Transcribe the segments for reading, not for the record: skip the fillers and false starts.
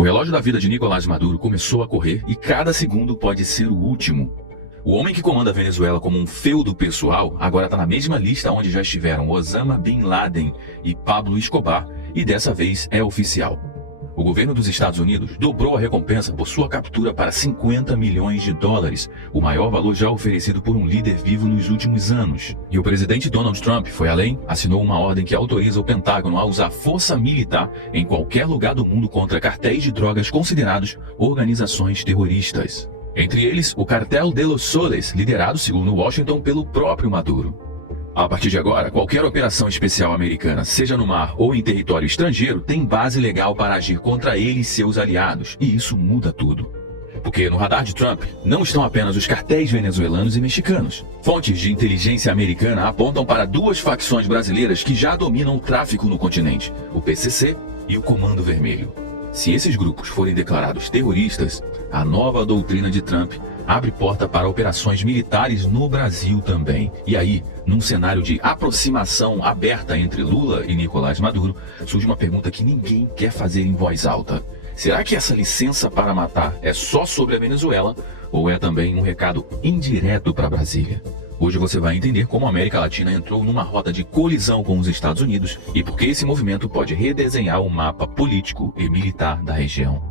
O relógio da vida de Nicolás Maduro começou a correr e cada segundo pode ser o último. O homem que comanda a Venezuela como um feudo pessoal agora está na mesma lista onde já estiveram Osama Bin Laden e Pablo Escobar, e dessa vez é oficial. O governo dos Estados Unidos dobrou a recompensa por sua captura para 50 milhões de dólares, o maior valor já oferecido por um líder vivo nos últimos anos. E o presidente Donald Trump foi além, assinou uma ordem que autoriza o Pentágono a usar força militar em qualquer lugar do mundo contra cartéis de drogas considerados organizações terroristas. Entre eles, o Cartel de los Soles, liderado, segundo Washington, pelo próprio Maduro. A partir de agora, qualquer operação especial americana, seja no mar ou em território estrangeiro, tem base legal para agir contra ele e seus aliados, e isso muda tudo. Porque no radar de Trump não estão apenas os cartéis venezuelanos e mexicanos. Fontes de inteligência americana apontam para duas facções brasileiras que já dominam o tráfico no continente, o PCC e o Comando Vermelho. Se esses grupos forem declarados terroristas, a nova doutrina de Trump abre porta para operações militares no Brasil também. E aí, num cenário de aproximação aberta entre Lula e Nicolás Maduro, surge uma pergunta que ninguém quer fazer em voz alta. Será que essa licença para matar é só sobre a Venezuela ou é também um recado indireto para Brasília? Hoje você vai entender como a América Latina entrou numa rota de colisão com os Estados Unidos e por que esse movimento pode redesenhar o mapa político e militar da região.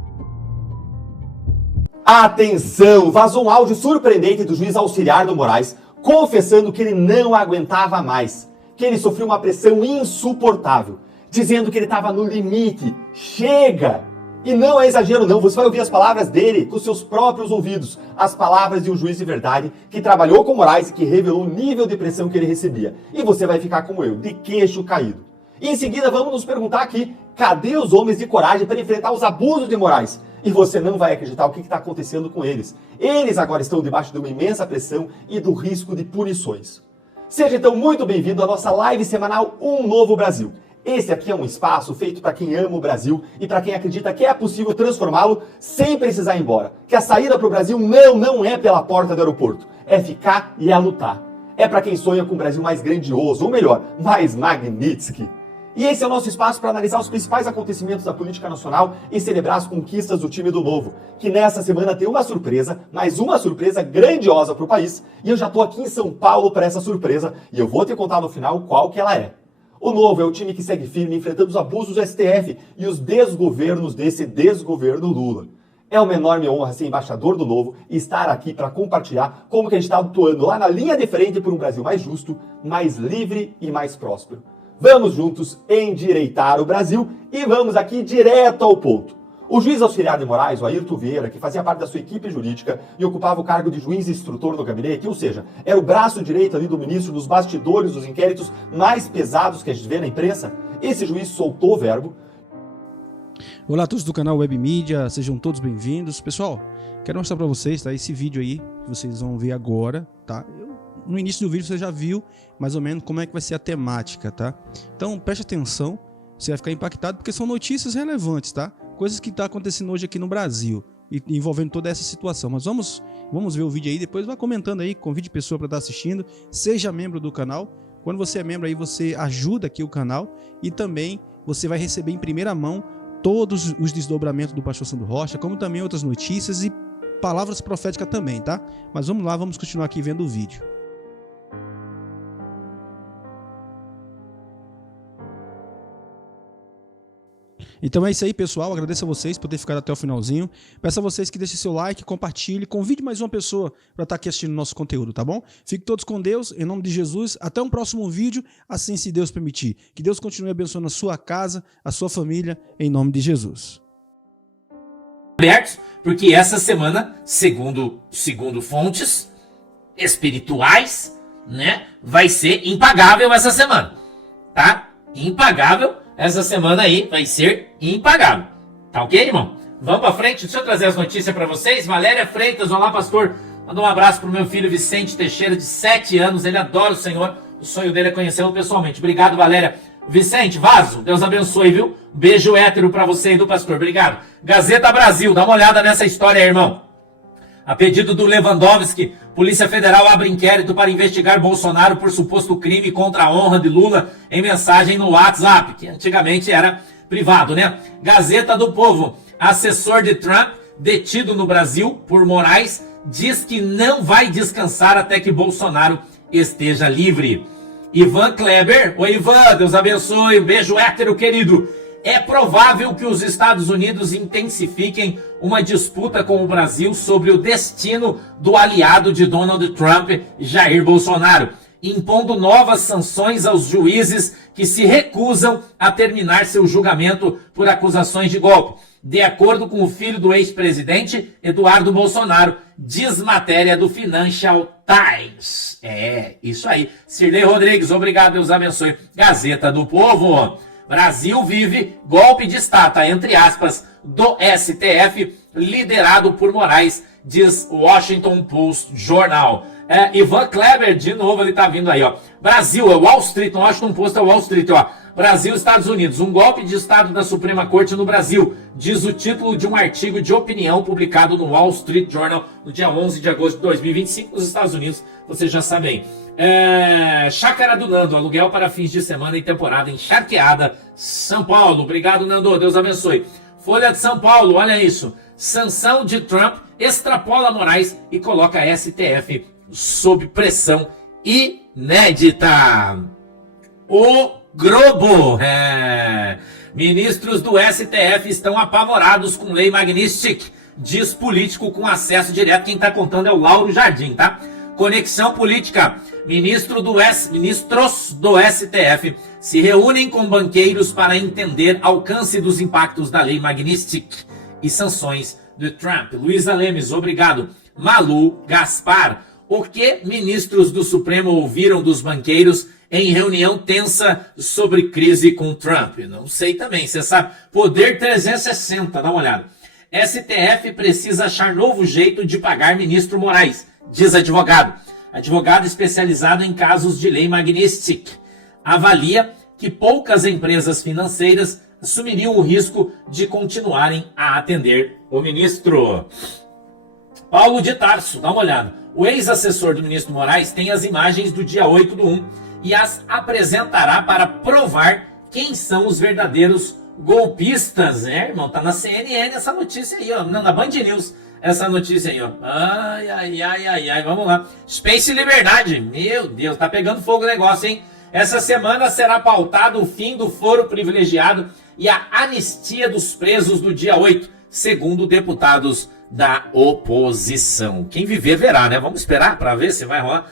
Atenção! Vazou um áudio surpreendente do juiz auxiliar do Moraes confessando que ele não aguentava mais, que ele sofreu uma pressão insuportável, dizendo que ele estava no limite. Chega! E não é exagero não, você vai ouvir as palavras dele com seus próprios ouvidos, as palavras de um juiz de verdade que trabalhou com Moraes e que revelou o nível de pressão que ele recebia. E você vai ficar como eu, de queixo caído. E em seguida vamos nos perguntar aqui, cadê os homens de coragem para enfrentar os abusos de Moraes? E você não vai acreditar o que está acontecendo com eles. Eles agora estão debaixo de uma imensa pressão e do risco de punições. Seja então muito bem-vindo à nossa live semanal Um Novo Brasil. Esse aqui é um espaço feito para quem ama o Brasil e para quem acredita que é possível transformá-lo sem precisar ir embora. Que a saída para o Brasil não é pela porta do aeroporto. É ficar e é lutar. É para quem sonha com um Brasil mais grandioso, ou melhor, mais Magnitsky. E esse é o nosso espaço para analisar os principais acontecimentos da política nacional e celebrar as conquistas do time do Novo, que nessa semana tem uma surpresa, mais uma surpresa grandiosa para o país, e eu já estou aqui em São Paulo para essa surpresa, e eu vou te contar no final qual que ela é. O Novo é o time que segue firme enfrentando os abusos do STF e os desgovernos desse desgoverno Lula. É uma enorme honra ser embaixador do Novo e estar aqui para compartilhar como que a gente está atuando lá na linha de frente por um Brasil mais justo, mais livre e mais próspero. Vamos juntos endireitar o Brasil e vamos aqui direto ao ponto. O juiz auxiliar de Moraes, o Ayrton Vieira, que fazia parte da sua equipe jurídica e ocupava o cargo de juiz instrutor no gabinete, ou seja, era o braço direito ali do ministro nos bastidores dos inquéritos mais pesados que a gente vê na imprensa, esse juiz soltou o verbo. Olá a todos do canal Web Mídia, sejam todos bem-vindos. Pessoal, quero mostrar para vocês, tá, esse vídeo aí que vocês vão ver agora, tá? No início do vídeo você já viu mais ou menos como é que vai ser a temática, tá? Então preste atenção, você vai ficar impactado porque são notícias relevantes, tá? Coisas que estão acontecendo hoje aqui no Brasil e envolvendo toda essa situação. Mas vamos ver o vídeo aí, depois vai comentando aí, convide pessoa para estar assistindo, seja membro do canal. Quando você é membro aí, você ajuda aqui o canal e também você vai receber em primeira mão todos os desdobramentos do pastor Sandro Rocha, como também outras notícias e palavras proféticas também, tá? Mas vamos lá, vamos continuar aqui vendo o vídeo. Então é isso aí, pessoal, agradeço a vocês por ter ficado até o finalzinho, peço a vocês que deixem seu like, compartilhe, convide mais uma pessoa para estar aqui assistindo o nosso conteúdo, tá bom? Fiquem todos com Deus, em nome de Jesus, até um próximo vídeo, assim se Deus permitir. Que Deus continue abençoando a sua casa, a sua família, em nome de Jesus. Abertos, porque essa semana, segundo fontes espirituais, né, vai ser impagável essa semana, tá? Impagável. Essa semana aí vai ser impagável. Tá ok, irmão? Vamos pra frente. Deixa eu trazer as notícias pra vocês. Valéria Freitas, olá, pastor. Manda um abraço pro meu filho Vicente Teixeira, de 7 anos. Ele adora o Senhor. O sonho dele é conhecê-lo pessoalmente. Obrigado, Valéria. Vicente, vaso. Deus abençoe, viu? Beijo hétero pra você e do pastor. Obrigado. Gazeta Brasil, dá uma olhada nessa história aí, irmão. A pedido do Lewandowski, Polícia Federal abre inquérito para investigar Bolsonaro por suposto crime contra a honra de Lula em mensagem no WhatsApp, que antigamente era privado, né? Gazeta do Povo. assessor de Trump, detido no Brasil por Moraes, diz que não vai descansar até que Bolsonaro esteja livre. Ivan Kleber, oi Ivan, Deus abençoe, um beijo hétero querido. É provável que os Estados Unidos intensifiquem uma disputa com o Brasil sobre o destino do aliado de Donald Trump, Jair Bolsonaro, impondo novas sanções aos juízes que se recusam a terminar seu julgamento por acusações de golpe. De acordo com o filho do ex-presidente, Eduardo Bolsonaro, diz matéria do Financial Times. É, isso aí. Sirlei Rodrigues, obrigado, Deus abençoe. Gazeta do Povo. Brasil vive golpe de estado, entre aspas, do STF, liderado por Moraes, diz Washington Post Jornal. Ivan Kleber, de novo, ele tá vindo aí, ó. Brasil, é Wall Street, no Washington Post é Wall Street, ó. Brasil, Estados Unidos, um golpe de estado da Suprema Corte no Brasil, diz o título de um artigo de opinião publicado no Wall Street Journal no dia 11 de agosto de 2025, nos Estados Unidos, vocês já sabem. Chácara do Nando, aluguel para fins de semana e temporada encharqueada, São Paulo. Obrigado, Nando, Deus abençoe. Folha de São Paulo, olha isso. Sanção de Trump extrapola Moraes e coloca a STF sob pressão inédita. O Globo. Ministros do STF estão apavorados com lei Magnitsky, diz político com acesso direto. Quem está contando é o Lauro Jardim, tá? Conexão política. Ministros do STF se reúnem com banqueiros para entender alcance dos impactos da lei Magnitsky e sanções de Trump. Luísa Lemes, obrigado. Malu Gaspar. O que ministros do Supremo ouviram dos banqueiros em reunião tensa sobre crise com Trump? Não sei também, você sabe. Poder 360, dá uma olhada. STF precisa achar novo jeito de pagar ministro Moraes, diz advogado. Advogado especializado em casos de lei Magnitsky. Avalia que poucas empresas financeiras assumiriam o risco de continuarem a atender o ministro. Paulo de Tarso, dá uma olhada. O ex-assessor do ministro Moraes tem as imagens do dia 8/1 e as apresentará para provar quem são os verdadeiros golpistas. Irmão, tá na CNN essa notícia aí, ó, na Band News. Essa notícia aí, ó. Ai, vamos lá. Space Liberdade. Meu Deus, tá pegando fogo o negócio, hein? Essa semana será pautado o fim do foro privilegiado e a anistia dos presos do dia 8, segundo deputados da oposição. Quem viver verá, né? Vamos esperar para ver se vai rolar.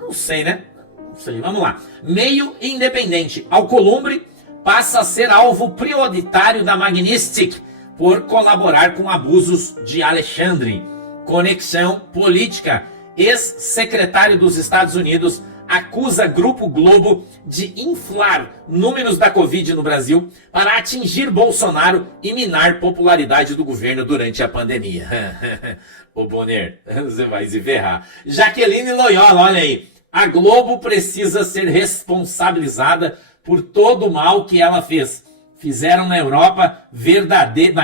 Não sei, né? Não sei. Vamos lá. Meio independente. Alcolumbre passa a ser alvo prioritário da Magnitsky por colaborar com abusos de Alexandre. Conexão política. Ex-secretário dos Estados Unidos acusa Grupo Globo de inflar números da Covid no Brasil para atingir Bolsonaro e minar popularidade do governo durante a pandemia. Ô Bonner, você vai se ferrar. Jaqueline Loyola, olha aí. A Globo precisa ser responsabilizada por todo o mal que ela fez. Fizeram na Europa, verdadeiro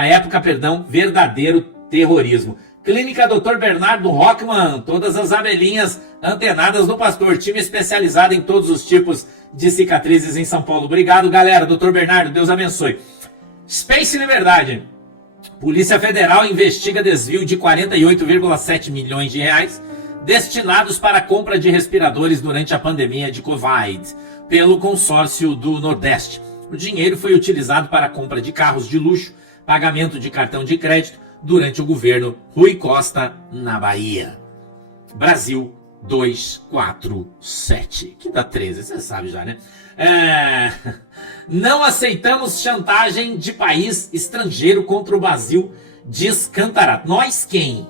terrorismo. Clínica Dr. Bernardo Rockman, todas as abelhinhas antenadas no pastor, time especializado em todos os tipos de cicatrizes em São Paulo. Obrigado, galera. Dr. Bernardo, Deus abençoe. Space Liberdade. Polícia Federal investiga desvio de 48,7 milhões de reais destinados para a compra de respiradores durante a pandemia de Covid pelo consórcio do Nordeste. O dinheiro foi utilizado para a compra de carros de luxo, pagamento de cartão de crédito, durante o governo Rui Costa, na Bahia. Brasil 247, que dá 13, você sabe já, né? Não aceitamos chantagem de país estrangeiro contra o Brasil, diz Cantarato. Nós quem,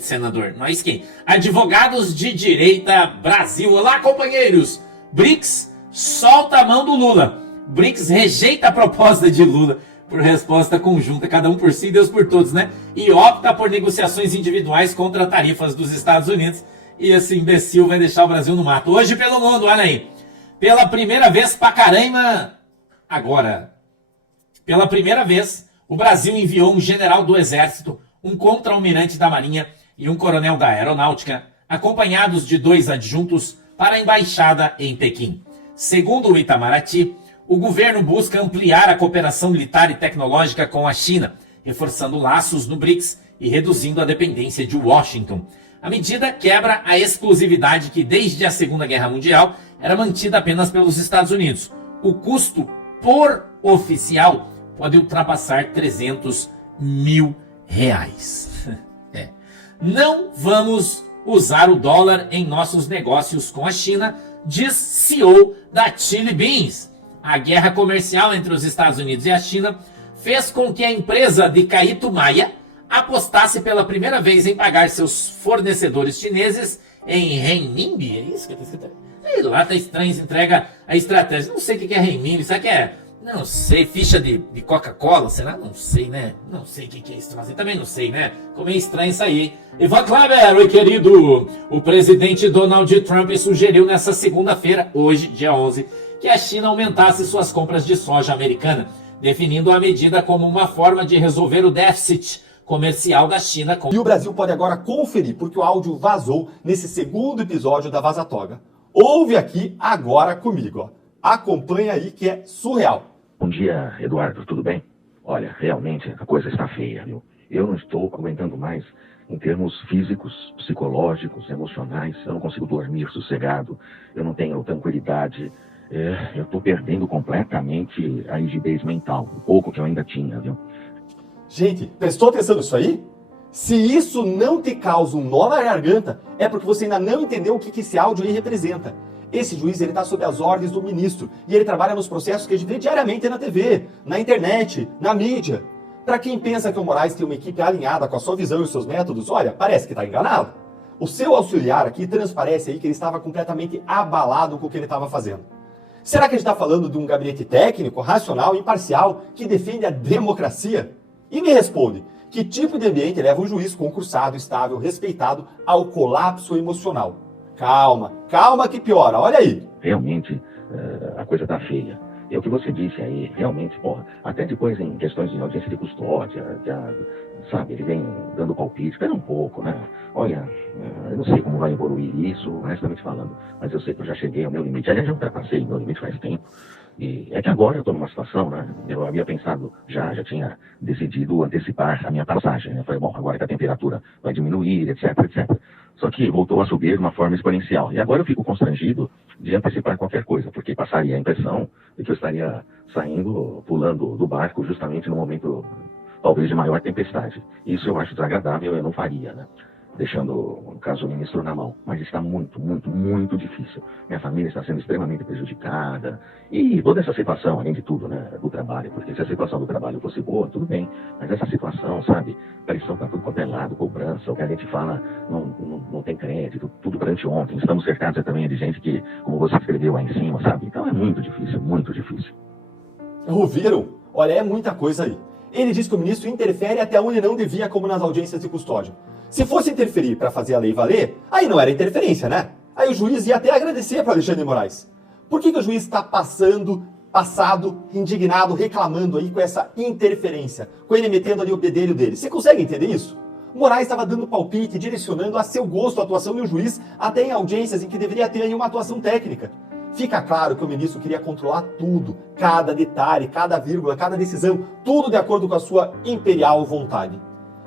senador? Nós quem? Advogados de direita Brasil. Olá, companheiros! BRICS solta a mão do Lula. BRICS rejeita a proposta de Lula por resposta conjunta, cada um por si, Deus por todos, né? E opta por negociações individuais contra tarifas dos Estados Unidos. E esse imbecil vai deixar o Brasil no mato. Hoje pelo mundo, olha aí. Pela primeira vez, Pacaraima, agora. Pela primeira vez, o Brasil enviou um general do Exército, um contra-almirante da Marinha e um coronel da Aeronáutica, acompanhados de 2 adjuntos, para a embaixada em Pequim. Segundo o Itamaraty, o governo busca ampliar a cooperação militar e tecnológica com a China reforçando laços no BRICS e reduzindo a dependência de Washington. A medida quebra a exclusividade que desde a Segunda Guerra Mundial era mantida apenas pelos Estados Unidos. O custo por oficial pode ultrapassar R$300 mil. Não vamos usar o dólar em nossos negócios com a China, diz CEO da Chili Beans. A guerra comercial entre os Estados Unidos e a China fez com que a empresa de Caíto Maia apostasse pela primeira vez em pagar seus fornecedores chineses em renminbi. É isso que está escrito? Sei lá, está estranho, entrega a estratégia. Não sei o que é renminbi, sabe o que é? Não sei, ficha de Coca-Cola, será? Não sei, né? Não sei o que é isso, mas eu também não sei, né? Como é estranho isso aí. Ivan Kleber, oi querido! O presidente Donald Trump sugeriu nessa segunda-feira, hoje, dia 11, que a China aumentasse suas compras de soja americana, definindo a medida como uma forma de resolver o déficit comercial da China com... E o Brasil pode agora conferir, porque o áudio vazou nesse segundo episódio da Vaza Toga. Ouve aqui agora comigo, ó. Acompanha aí que é surreal. Bom dia, Eduardo, tudo bem? Olha, realmente a coisa está feia, viu? Eu não estou aguentando mais em termos físicos, psicológicos, emocionais. Eu não consigo dormir sossegado, eu não tenho tranquilidade. Eu estou perdendo completamente a rigidez mental, o pouco que eu ainda tinha, viu? Gente, prestou atenção nisso aí? Se isso não te causa um nó na garganta, é porque você ainda não entendeu o que esse áudio aí representa. Esse juiz está sob as ordens do ministro e ele trabalha nos processos que a gente vê diariamente na TV, na internet, na mídia. Para quem pensa que o Moraes tem uma equipe alinhada com a sua visão e os seus métodos, olha, parece que está enganado. O seu auxiliar aqui transparece aí que ele estava completamente abalado com o que ele estava fazendo. Será que a gente está falando de um gabinete técnico, racional, imparcial, que defende a democracia? E me responde, que tipo de ambiente leva um juiz concursado, estável, respeitado ao colapso emocional? Calma, calma que piora, olha aí. Realmente a coisa tá feia. E o que você disse aí, realmente, porra, até depois em questões de audiência de custódia, sabe, ele vem dando palpite, espera um pouco, né? Olha, eu não sei como vai evoluir isso, honestamente falando, mas eu sei que eu já cheguei ao meu limite. Aliás, já ultrapassei o meu limite faz tempo. E é que agora eu estou numa situação, né? Eu havia pensado, já tinha decidido antecipar a minha passagem, né? Falei, bom, agora que a temperatura vai diminuir, etc, etc. Só que voltou a subir de uma forma exponencial. E agora eu fico constrangido de antecipar qualquer coisa, porque passaria a impressão de que eu estaria saindo, pulando do barco justamente no momento, talvez, de maior tempestade. Isso eu acho desagradável, eu não faria, né? Deixando o caso do ministro na mão. Mas está muito, muito, muito difícil. Minha família está sendo extremamente prejudicada. E toda essa situação, além de tudo, né, do trabalho. Porque se a situação do trabalho fosse boa, tudo bem. Mas essa situação, sabe, pressão para tudo quanto é lado, cobrança, o que a gente fala não tem crédito, tudo para anteontem. Estamos cercados também de gente que, como você escreveu aí em cima, sabe? Então é muito difícil, muito difícil. Ouviram? Olha, é muita coisa aí. Ele diz que o ministro interfere até onde não devia, como nas audiências de custódia. Se fosse interferir para fazer a lei valer, aí não era interferência, né? Aí o juiz ia até agradecer para Alexandre de Moraes. Por que o juiz está passado, indignado, reclamando aí com essa interferência? Com ele metendo ali o bedelho dele. Você consegue entender isso? O Moraes estava dando palpite, direcionando a seu gosto a atuação do juiz, até em audiências em que deveria ter aí uma atuação técnica. Fica claro que o ministro queria controlar tudo, cada detalhe, cada vírgula, cada decisão, tudo de acordo com a sua imperial vontade.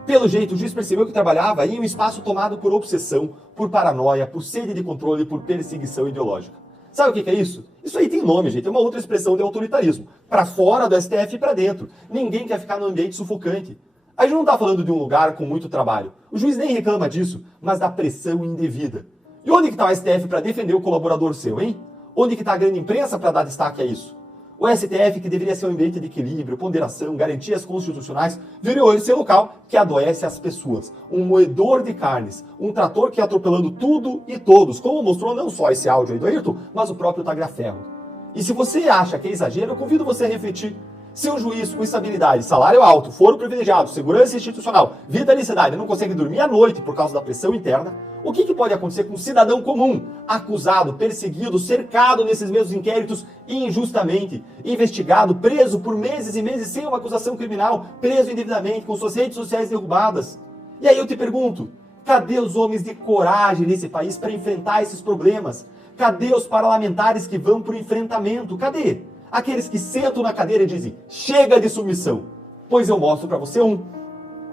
Pelo jeito, o juiz percebeu que trabalhava em um espaço tomado por obsessão, por paranoia, por sede de controle e por perseguição ideológica. Sabe o que é isso? Isso aí tem nome, gente, é uma outra expressão de autoritarismo. Para fora do STF e para dentro. Ninguém quer ficar num ambiente sufocante. A gente não está falando de um lugar com muito trabalho. O juiz nem reclama disso, mas da pressão indevida. E onde que está o STF para defender o colaborador seu, hein? Onde que está a grande imprensa para dar destaque a isso? O STF, que deveria ser um ambiente de equilíbrio, ponderação, garantias constitucionais, virou esse local que adoece as pessoas. Um moedor de carnes, um trator que ia atropelando tudo e todos, como mostrou não só esse áudio aí do Ayrton, mas o próprio Tagliaferro. E se você acha que é exagero, eu convido você a refletir. Se um juiz com estabilidade, salário alto, foro privilegiado, segurança institucional, vitaliciedade, não consegue dormir à noite por causa da pressão interna, o que pode acontecer com um cidadão comum, acusado, perseguido, cercado nesses mesmos inquéritos injustamente, investigado, preso por meses e meses sem uma acusação criminal, preso indevidamente, com suas redes sociais derrubadas? E aí eu te pergunto, cadê os homens de coragem nesse país para enfrentar esses problemas? Cadê os parlamentares que vão para o enfrentamento? Cadê? Aqueles que sentam na cadeira e dizem, chega de submissão. Pois eu mostro para você um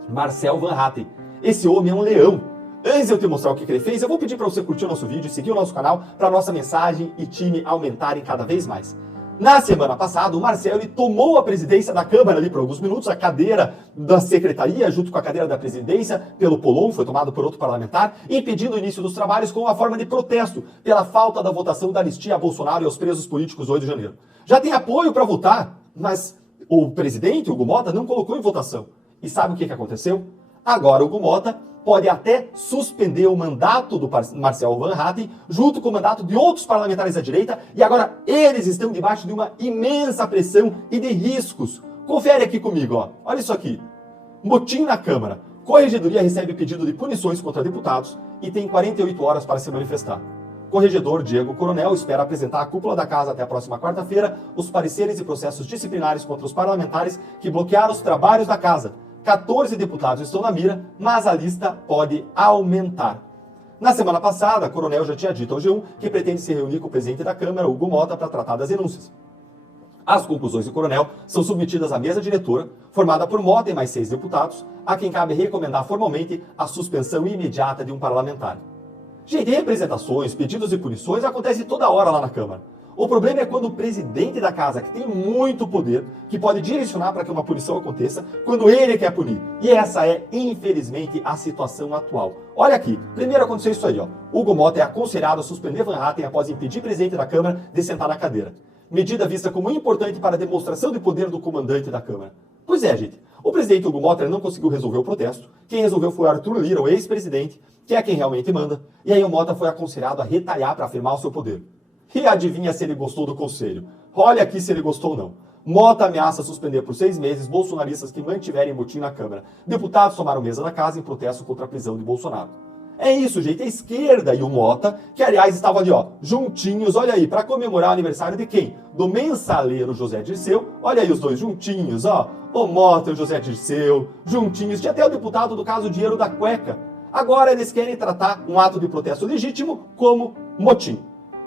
Marcel Van Hatten. Esse homem é um leão. Antes de eu te mostrar o que ele fez, eu vou pedir para você curtir o nosso vídeo e seguir o nosso canal para nossa mensagem e time aumentarem cada vez mais. Na semana passada, o Marcel ele tomou a presidência da Câmara ali por alguns minutos, a cadeira da secretaria, junto com a cadeira da presidência, pelo Polon, foi tomado por outro parlamentar, impedindo o início dos trabalhos com uma forma de protesto pela falta da votação da anistia a Bolsonaro e aos presos políticos 8 de janeiro. Já tem apoio para votar, mas o presidente, Hugo Motta, não colocou em votação. E sabe o que aconteceu? Agora o Hugo Motta pode até suspender o mandato do Marcel Van Hatten, junto com o mandato de outros parlamentares da direita, e agora eles estão debaixo de uma imensa pressão e de riscos. Confere aqui comigo, ó. Olha isso aqui. Motim na Câmara. Corregedoria recebe pedido de punições contra deputados e tem 48 horas para se manifestar. Corregedor Diego Coronel espera apresentar à cúpula da Casa até a próxima quarta-feira os pareceres e processos disciplinares contra os parlamentares que bloquearam os trabalhos da Casa. 14 deputados estão na mira, mas a lista pode aumentar. Na semana passada, Coronel já tinha dito ao G1 que pretende se reunir com o presidente da Câmara, Hugo Motta, para tratar das denúncias. As conclusões do Coronel são submetidas à mesa diretora, formada por Motta e mais 6 deputados, a quem cabe recomendar formalmente a suspensão imediata de um parlamentar. Gente, representações, pedidos e punições acontecem toda hora lá na Câmara. O problema é quando o presidente da casa, que tem muito poder, que pode direcionar para que uma punição aconteça, quando ele quer punir. E essa é, infelizmente, a situação atual. Olha aqui, primeiro aconteceu isso aí, ó. Hugo Motta é aconselhado a suspender Van Hatten após impedir o presidente da Câmara de sentar na cadeira. Medida vista como importante para a demonstração de poder do comandante da Câmara. Pois é, gente. O presidente Hugo Motta não conseguiu resolver o protesto. Quem resolveu foi Arthur Lira, o ex-presidente, que é quem realmente manda. E aí o Motta foi aconselhado a retalhar para afirmar o seu poder. E adivinha se ele gostou do conselho. Olha aqui se ele gostou ou não. Motta ameaça suspender por 6 meses bolsonaristas que mantiverem motim na Câmara. Deputados tomaram mesa da casa em protesto contra a prisão de Bolsonaro. É isso, gente. A esquerda e o Motta, que aliás estavam ali, ó, juntinhos, olha aí, para comemorar o aniversário de quem? Do mensaleiro José Dirceu. Olha aí os dois juntinhos, ó. O Motta e o José Dirceu, juntinhos. Tinha até o deputado do caso Dinheiro da Cueca. Agora eles querem tratar um ato de protesto legítimo como motim.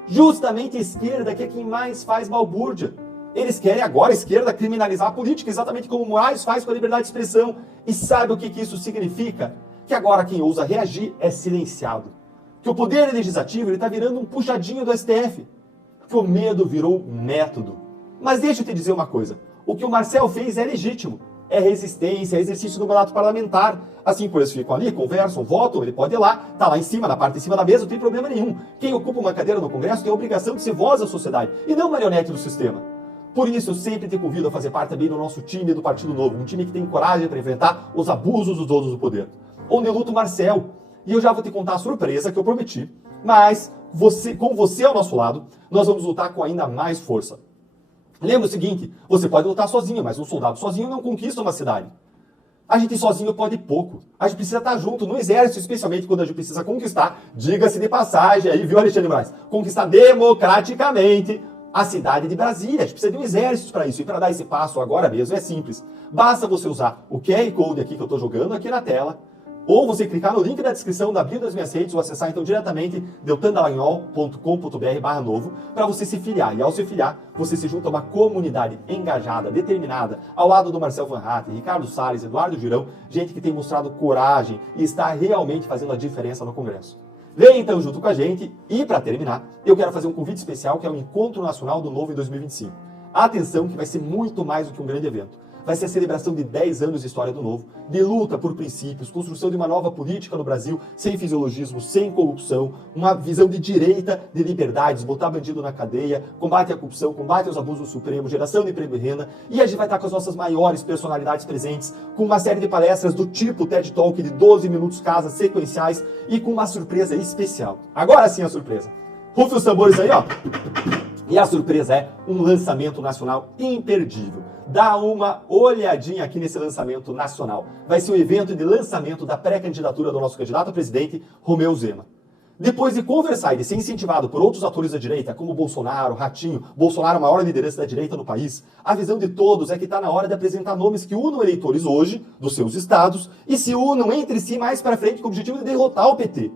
Justamente a esquerda, que é quem mais faz balbúrdia. Eles querem agora, a esquerda, criminalizar a política, exatamente como o Moraes faz com a liberdade de expressão. E sabe o que isso significa? Que agora quem ousa reagir é silenciado. Que o poder legislativo está virando um puxadinho do STF. Que o medo virou método. Mas deixa eu te dizer uma coisa. O que o Marcel fez é legítimo. É resistência, é exercício do mandato parlamentar. Assim, por isso ficam ali, conversam, votam, ele pode ir lá, tá lá em cima, na parte de cima da mesa, não tem problema nenhum. Quem ocupa uma cadeira no Congresso tem a obrigação de ser voz da sociedade e não marionete do sistema. Por isso, eu sempre te convido a fazer parte também do nosso time do Partido Novo, um time que tem coragem para enfrentar os abusos dos donos do poder. Onde eu luto Marcel. E eu já vou te contar a surpresa que eu prometi, mas com você ao nosso lado, nós vamos lutar com ainda mais força. Lembra o seguinte, você pode lutar sozinho, mas um soldado sozinho não conquista uma cidade. A gente sozinho pode pouco. A gente precisa estar junto no exército, especialmente quando a gente precisa conquistar, diga-se de passagem aí, viu, Alexandre Moraes? Conquistar democraticamente a cidade de Brasília. A gente precisa de um exército para isso. E para dar esse passo agora mesmo é simples. Basta você usar o QR Code aqui que eu estou jogando aqui na tela, ou você clicar no link da descrição da bio das minhas redes, ou acessar então diretamente deltandallagnol.com.br/novo para você se filiar. E ao se filiar, você se junta a uma comunidade engajada, determinada, ao lado do Marcel Van Hatten, Ricardo Salles, Eduardo Girão, gente que tem mostrado coragem e está realmente fazendo a diferença no Congresso. Vem então junto com a gente e, para terminar, eu quero fazer um convite especial que é o Encontro Nacional do Novo em 2025. Atenção que vai ser muito mais do que um grande evento. Vai ser a celebração de 10 anos de história do Novo, de luta por princípios, construção de uma nova política no Brasil, sem fisiologismo, sem corrupção, uma visão de direita, de liberdades, botar bandido na cadeia, combate à corrupção, combate aos abusos supremos, geração de emprego e renda. E a gente vai estar com as nossas maiores personalidades presentes, com uma série de palestras do tipo TED Talk de 12 minutos cada, sequenciais, e com uma surpresa especial. Agora sim a surpresa. Rufe os tambores aí, ó. E a surpresa é um lançamento nacional imperdível. Dá uma olhadinha aqui nesse lançamento nacional. Vai ser o evento de lançamento da pré-candidatura do nosso candidato a presidente, Romeu Zema. Depois de conversar e de ser incentivado por outros atores da direita, como Bolsonaro, Ratinho, Bolsonaro, a maior liderança da direita no país, a visão de todos é que está na hora de apresentar nomes que unam eleitores hoje, dos seus estados, e se unam entre si mais para frente com o objetivo de derrotar o PT.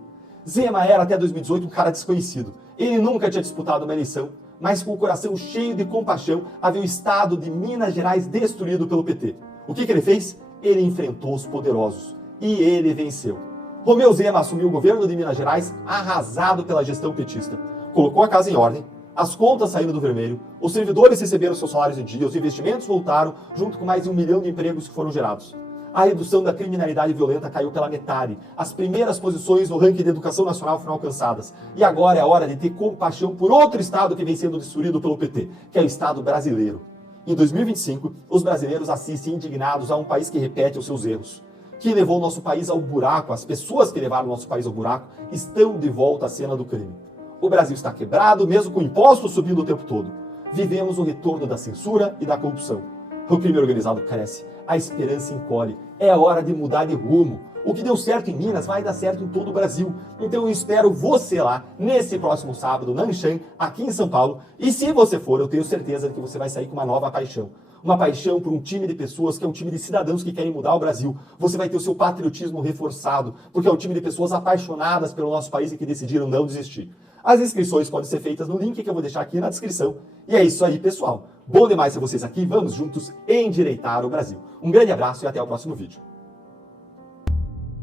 Zema era até 2018 um cara desconhecido. Ele nunca tinha disputado uma eleição, mas com o coração cheio de compaixão a ver o estado de Minas Gerais destruído pelo PT. O que ele fez? Ele enfrentou os poderosos e ele venceu. Romeu Zema assumiu o governo de Minas Gerais arrasado pela gestão petista. Colocou a casa em ordem, as contas saíram do vermelho, os servidores receberam seus salários em dia, os investimentos voltaram, junto com mais de 1 milhão de empregos que foram gerados. A redução da criminalidade violenta caiu pela metade. As primeiras posições no ranking de educação nacional foram alcançadas. E agora é a hora de ter compaixão por outro estado que vem sendo destruído pelo PT, que é o estado brasileiro. Em 2025, os brasileiros assistem indignados a um país que repete os seus erros. Que levou o nosso país ao buraco, as pessoas que levaram o nosso país ao buraco, estão de volta à cena do crime. O Brasil está quebrado, mesmo com impostos subindo o tempo todo. Vivemos o retorno da censura e da corrupção. O crime organizado cresce, a esperança encolhe. É hora de mudar de rumo. O que deu certo em Minas vai dar certo em todo o Brasil. Então eu espero você lá, nesse próximo sábado, na Anshan, aqui em São Paulo. E se você for, eu tenho certeza de que você vai sair com uma nova paixão. Uma paixão por um time de pessoas que é um time de cidadãos que querem mudar o Brasil. Você vai ter o seu patriotismo reforçado, porque é um time de pessoas apaixonadas pelo nosso país e que decidiram não desistir. As inscrições podem ser feitas no link que eu vou deixar aqui na descrição. E é isso aí, pessoal. Bom demais ter vocês aqui. Vamos juntos endireitar o Brasil. Um grande abraço e até o próximo vídeo.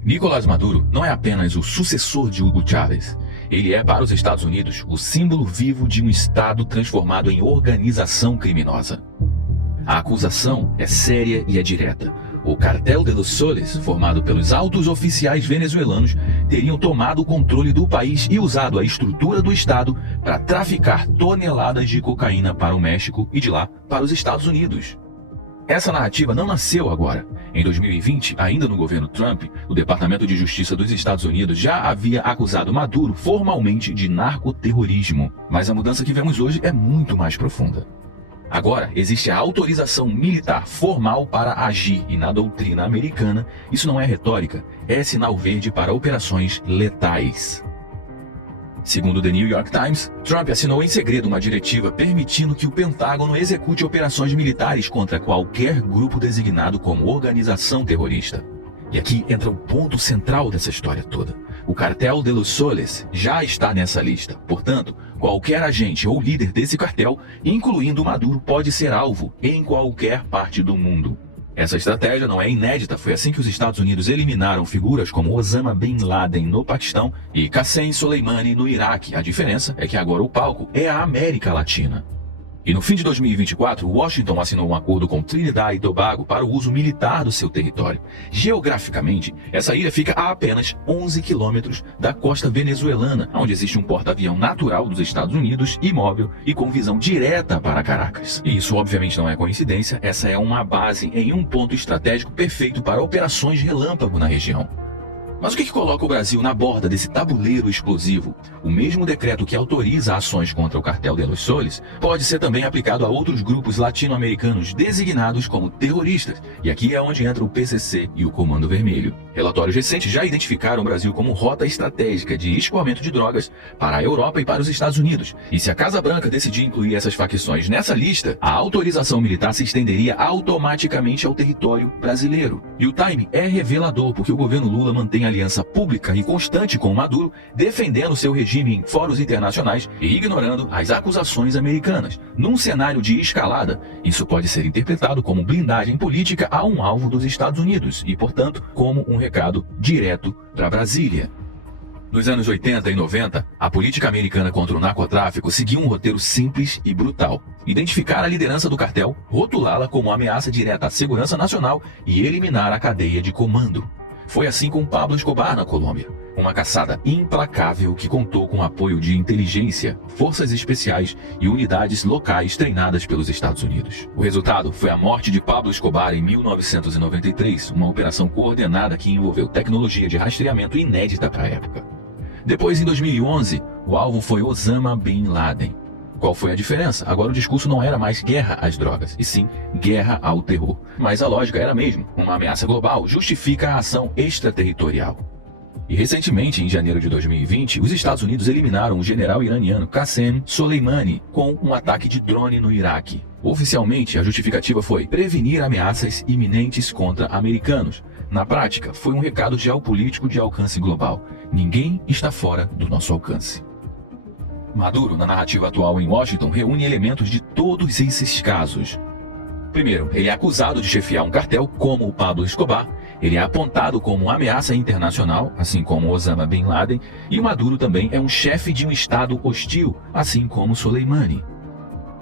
Nicolás Maduro não é apenas o sucessor de Hugo Chávez. Ele é, para os Estados Unidos, o símbolo vivo de um Estado transformado em organização criminosa. A acusação é séria e é direta. O Cartel de los Soles, formado pelos altos oficiais venezuelanos, teriam tomado o controle do país e usado a estrutura do Estado para traficar toneladas de cocaína para o México e de lá para os Estados Unidos. Essa narrativa não nasceu agora. Em 2020, ainda no governo Trump, o Departamento de Justiça dos Estados Unidos já havia acusado Maduro formalmente de narcoterrorismo. Mas a mudança que vemos hoje é muito mais profunda. Agora, existe a autorização militar formal para agir, e na doutrina americana, isso não é retórica, é sinal verde para operações letais. Segundo The New York Times, Trump assinou em segredo uma diretiva permitindo que o Pentágono execute operações militares contra qualquer grupo designado como organização terrorista. E aqui entra o ponto central dessa história toda. O Cartel de los Soles já está nessa lista. Portanto, qualquer agente ou líder desse cartel, incluindo Maduro, pode ser alvo em qualquer parte do mundo. Essa estratégia não é inédita, foi assim que os Estados Unidos eliminaram figuras como Osama Bin Laden no Paquistão e Qassem Soleimani no Iraque. A diferença é que agora o palco é a América Latina. E no fim de 2024, Washington assinou um acordo com Trinidad e Tobago para o uso militar do seu território. Geograficamente, essa ilha fica a apenas 11 quilômetros da costa venezuelana, onde existe um porta-avião natural dos Estados Unidos, imóvel e com visão direta para Caracas. E isso obviamente não é coincidência, essa é uma base em um ponto estratégico perfeito para operações relâmpago na região. Mas o que coloca o Brasil na borda desse tabuleiro explosivo? O mesmo decreto que autoriza ações contra o Cartel de los Soles pode ser também aplicado a outros grupos latino-americanos designados como terroristas. E aqui é onde entra o PCC e o Comando Vermelho. Relatórios recentes já identificaram o Brasil como rota estratégica de escoamento de drogas para a Europa e para os Estados Unidos. E se a Casa Branca decidir incluir essas facções nessa lista, a autorização militar se estenderia automaticamente ao território brasileiro. E o time é revelador, porque o governo Lula mantém aliança pública e constante com Maduro, defendendo seu regime em fóruns internacionais e ignorando as acusações americanas. Num cenário de escalada, isso pode ser interpretado como blindagem política a um alvo dos Estados Unidos e, portanto, como um recado direto para Brasília. Nos anos 80 e 90, a política americana contra o narcotráfico seguia um roteiro simples e brutal. Identificar a liderança do cartel, rotulá-la como ameaça direta à segurança nacional e eliminar a cadeia de comando. Foi assim com Pablo Escobar na Colômbia. Uma caçada implacável que contou com apoio de inteligência, forças especiais e unidades locais treinadas pelos Estados Unidos. O resultado foi a morte de Pablo Escobar em 1993, uma operação coordenada que envolveu tecnologia de rastreamento inédita para a época. Depois, em 2011, o alvo foi Osama Bin Laden. Qual foi a diferença? Agora o discurso não era mais guerra às drogas, e sim guerra ao terror. Mas a lógica era a mesma. Uma ameaça global justifica a ação extraterritorial. E recentemente, em janeiro de 2020, os Estados Unidos eliminaram o general iraniano Qassem Soleimani com um ataque de drone no Iraque. Oficialmente, a justificativa foi prevenir ameaças iminentes contra americanos. Na prática, foi um recado geopolítico de alcance global. Ninguém está fora do nosso alcance. Maduro, na narrativa atual em Washington, reúne elementos de todos esses casos. Primeiro, ele é acusado de chefiar um cartel como o Pablo Escobar, ele é apontado como uma ameaça internacional, assim como Osama Bin Laden, e o Maduro também é um chefe de um estado hostil, assim como Soleimani.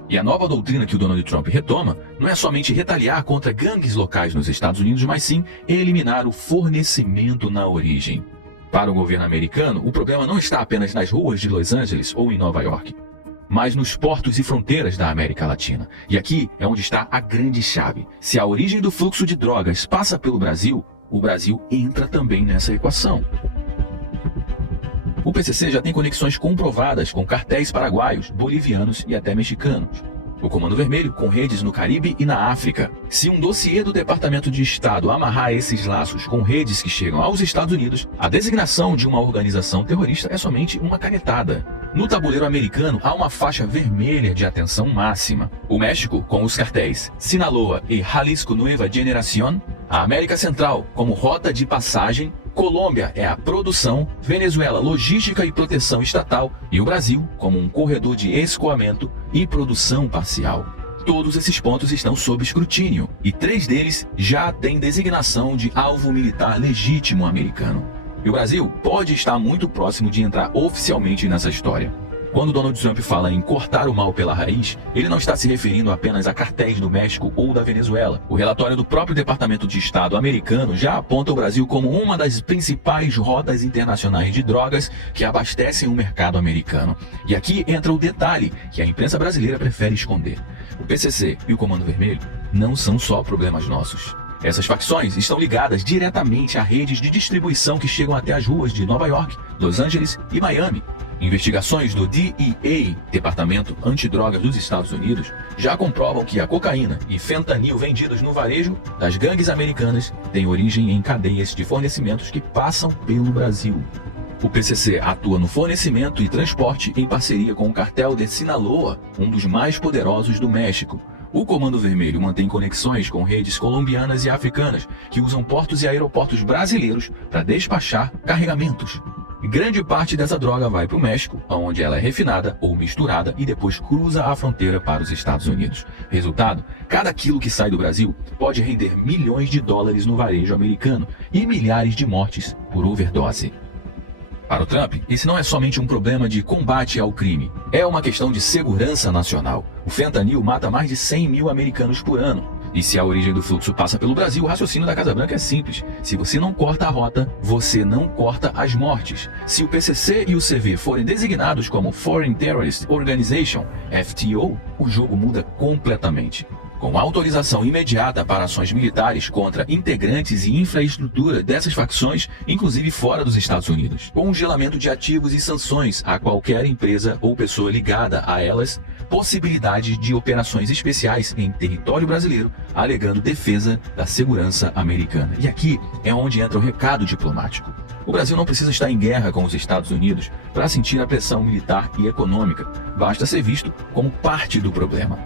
E a nova doutrina que o Donald Trump retoma não é somente retaliar contra gangues locais nos Estados Unidos, mas sim eliminar o fornecimento na origem. Para o governo americano, o problema não está apenas nas ruas de Los Angeles ou em Nova York, mas nos portos e fronteiras da América Latina. E aqui é onde está a grande chave. Se a origem do fluxo de drogas passa pelo Brasil, o Brasil entra também nessa equação. O PCC já tem conexões comprovadas com cartéis paraguaios, bolivianos e até mexicanos. O Comando Vermelho com redes no Caribe e na África. Se um dossiê do Departamento de Estado amarrar esses laços com redes que chegam aos Estados Unidos, a designação de uma organização terrorista é somente uma canetada. No tabuleiro americano há uma faixa vermelha de atenção máxima. O México com os cartéis Sinaloa e Jalisco Nueva Generación, a América Central como rota de passagem, Colômbia é a produção, Venezuela logística e proteção estatal e o Brasil como um corredor de escoamento e produção parcial. Todos esses pontos estão sob escrutínio e 3 deles já têm designação de alvo militar legítimo americano. E o Brasil pode estar muito próximo de entrar oficialmente nessa história. Quando Donald Trump fala em cortar o mal pela raiz, ele não está se referindo apenas a cartéis do México ou da Venezuela. O relatório do próprio Departamento de Estado americano já aponta o Brasil como uma das principais rotas internacionais de drogas que abastecem o mercado americano. E aqui entra o detalhe que a imprensa brasileira prefere esconder. O PCC e o Comando Vermelho não são só problemas nossos. Essas facções estão ligadas diretamente a redes de distribuição que chegam até as ruas de Nova York, Los Angeles e Miami. Investigações do DEA, Departamento Antidrogas dos Estados Unidos, já comprovam que a cocaína e fentanil vendidos no varejo das gangues americanas têm origem em cadeias de fornecimentos que passam pelo Brasil. O PCC atua no fornecimento e transporte em parceria com o cartel de Sinaloa, um dos mais poderosos do México. O Comando Vermelho mantém conexões com redes colombianas e africanas que usam portos e aeroportos brasileiros para despachar carregamentos. Grande parte dessa droga vai para o México, onde ela é refinada ou misturada e depois cruza a fronteira para os Estados Unidos. Resultado, cada quilo que sai do Brasil pode render milhões de dólares no varejo americano e milhares de mortes por overdose. Para o Trump, esse não é somente um problema de combate ao crime, é uma questão de segurança nacional. O fentanil mata mais de 100 mil americanos por ano. E se a origem do fluxo passa pelo Brasil, o raciocínio da Casa Branca é simples. Se você não corta a rota, você não corta as mortes. Se o PCC e o CV forem designados como Foreign Terrorist Organization, FTO, o jogo muda completamente. Com autorização imediata para ações militares contra integrantes e infraestrutura dessas facções, inclusive fora dos Estados Unidos. Congelamento de ativos e sanções a qualquer empresa ou pessoa ligada a elas, possibilidade de operações especiais em território brasileiro, alegando defesa da segurança americana. E aqui é onde entra o recado diplomático. O Brasil não precisa estar em guerra com os Estados Unidos para sentir a pressão militar e econômica. Basta ser visto como parte do problema.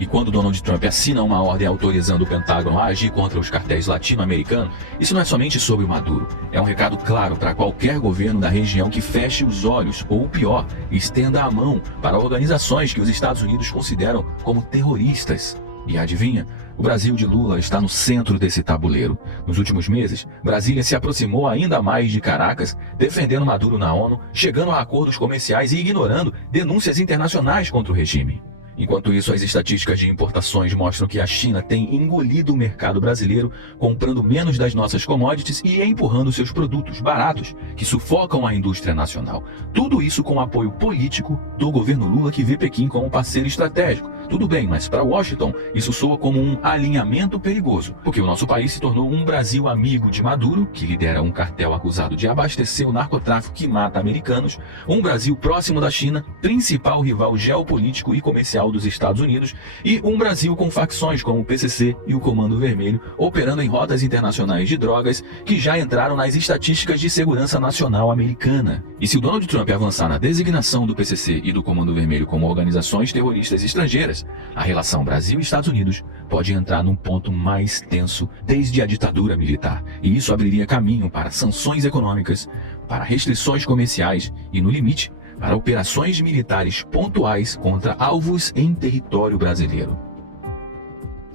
E quando Donald Trump assina uma ordem autorizando o Pentágono a agir contra os cartéis latino-americanos, isso não é somente sobre o Maduro. É um recado claro para qualquer governo da região que feche os olhos, ou pior, estenda a mão para organizações que os Estados Unidos consideram como terroristas. E adivinha? O Brasil de Lula está no centro desse tabuleiro. Nos últimos meses, Brasília se aproximou ainda mais de Caracas, defendendo Maduro na ONU, chegando a acordos comerciais e ignorando denúncias internacionais contra o regime. Enquanto isso, as estatísticas de importações mostram que a China tem engolido o mercado brasileiro, comprando menos das nossas commodities e empurrando seus produtos baratos, que sufocam a indústria nacional. Tudo isso com apoio político do governo Lula, que vê Pequim como parceiro estratégico. Tudo bem, mas para Washington, isso soa como um alinhamento perigoso, porque o nosso país se tornou um Brasil amigo de Maduro, que lidera um cartel acusado de abastecer o narcotráfico que mata americanos, um Brasil próximo da China, principal rival geopolítico e comercial dos Estados Unidos, e um Brasil com facções como o PCC e o Comando Vermelho operando em rotas internacionais de drogas que já entraram nas estatísticas de segurança nacional americana. E se o Donald Trump avançar na designação do PCC e do Comando Vermelho como organizações terroristas estrangeiras, a relação Brasil-Estados Unidos pode entrar num ponto mais tenso desde a ditadura militar, e isso abriria caminho para sanções econômicas, para restrições comerciais e, no limite, para operações militares pontuais contra alvos em território brasileiro.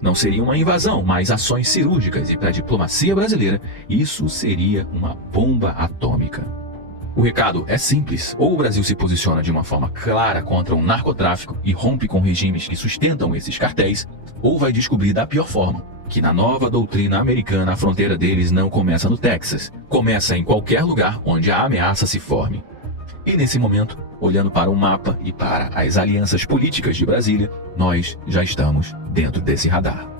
Não seria uma invasão, mas ações cirúrgicas, e para a diplomacia brasileira, isso seria uma bomba atômica. O recado é simples: ou o Brasil se posiciona de uma forma clara contra o narcotráfico e rompe com regimes que sustentam esses cartéis, ou vai descobrir da pior forma, que na nova doutrina americana a fronteira deles não começa no Texas, começa em qualquer lugar onde a ameaça se forme. E nesse momento, olhando para o mapa e para as alianças políticas de Brasília, nós já estamos dentro desse radar.